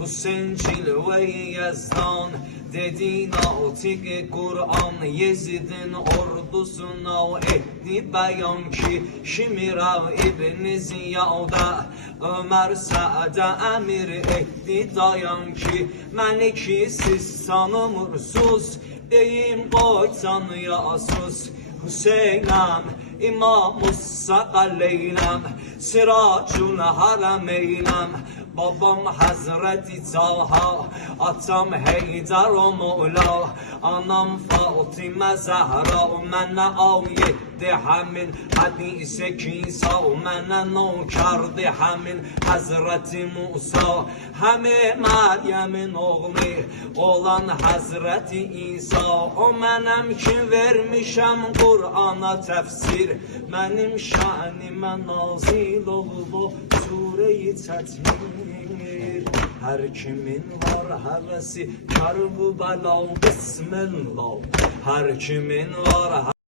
Hüseyin cilve-i Yezdan dedi natik Kur'an Yezid'in ordusuna etti beyan ki Şimira İbn Ziyad'a Ömer Sa'd'a emir etti dayan ki məni ki siz tanımırsınız deyim qoy tanıyasınız Hüseynəm İmam-ı Sakaleynəm Siracul Harameynəm Babam Hazreti Taha, atam Heydar o Mola, anam Fatıma Zahra, mənə ayetdi həmin hədis-i kisa, mənə nökərdi həmin Hazreti Musa, həmin Məryəmin oğlu olan Hazreti İsa, o mənəm ki vermişəm Qur'ana təfsir, mənim şənimə nazil oldu Sure-i Tətmir. Her kimin var hevesi, kar bu bela, bismillah. Her kimin var